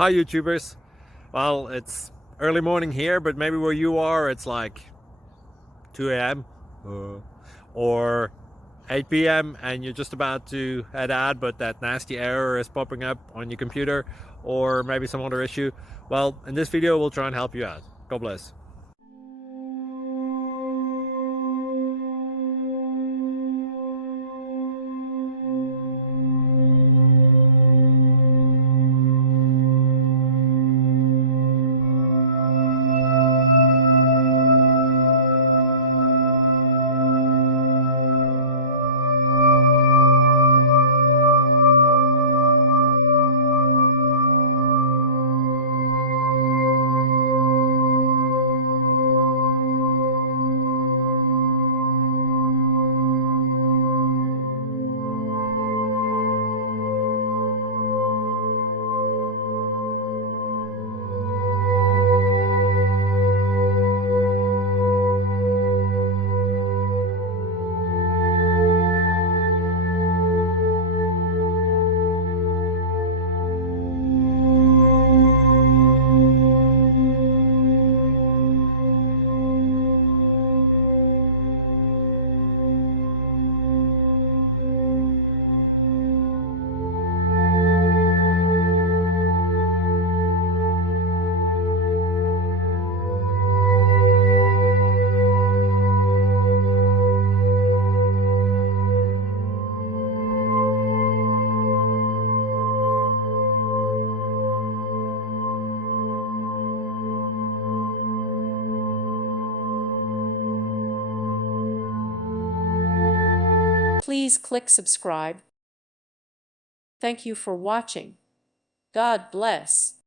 Hi YouTubers. Well, it's early morning here, but maybe where you are it's like 2 a.m. or 8 p.m. and you're just about to head out, but that nasty error is popping up on your computer, or maybe some other issue. Well, in this video we'll try and help you out. God bless. Please click subscribe. Thank you for watching. God bless.